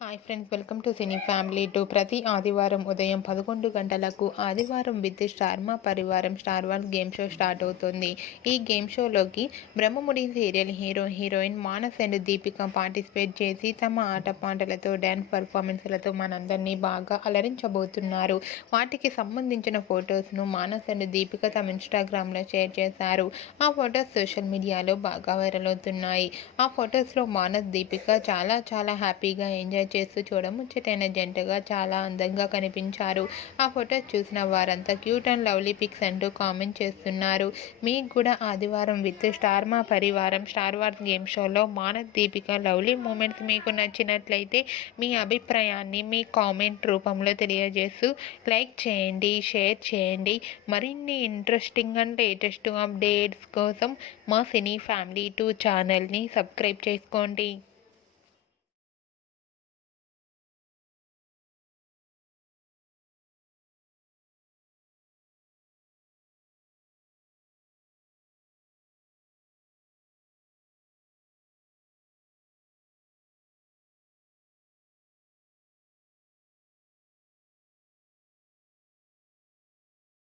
Hi friends, welcome to cine family two. ప్రతి ఆదివారం ఉదయం 11 గంటలకు ఆదివారం with star Maa Parivaram star war game show start అవుతుంది. ఈ గేమ్ షోలోకి Brahmamudi serial heroine Manas and Deepika participate చేసి తమ ఆటపాటలతో డ్యాన్స్ పర్ఫార్మెన్స్లతో మనందరినీ బాగా అలరించబోతున్నారు. వాటికి సంబంధించిన ఫొటోస్ను మానస్ అండ్ దీపిక తమ ఇన్స్టాగ్రామ్లో షేర్ చేశారు. ఆ ఫొటోస్ సోషల్ మీడియాలో బాగా వైరల్ అవుతున్నాయి. ఆ ఫొటోస్లో మానస్ దీపిక చాలా హ్యాపీగా ఎంజాయ్ చేస్తూ చూడముచ్చటైన జంటగా చాలా అందంగా కనిపించారు. ఆ ఫొటోస్ చూసిన వారంతా క్యూట్ అండ్ లవ్లీ పిక్స్ అంటూ కామెంట్ చేస్తున్నారు. మీకు కూడా ఆదివారం with star Maa Parivaram star wars game షోలో మానస్ దీపిక లవ్లీ మూమెంట్స్ మీకు నచ్చినట్లయితే మీ అభిప్రాయాన్ని మీ కామెంట్ రూపంలో తెలియజేస్తూ లైక్ చేయండి, షేర్ చేయండి. మరిన్ని ఇంట్రెస్టింగ్ అండ్ లేటెస్ట్ అప్డేట్స్ కోసం మా సినీ ఫ్యామిలీ 2 ఛానల్ని సబ్స్క్రైబ్ చేసుకోండి.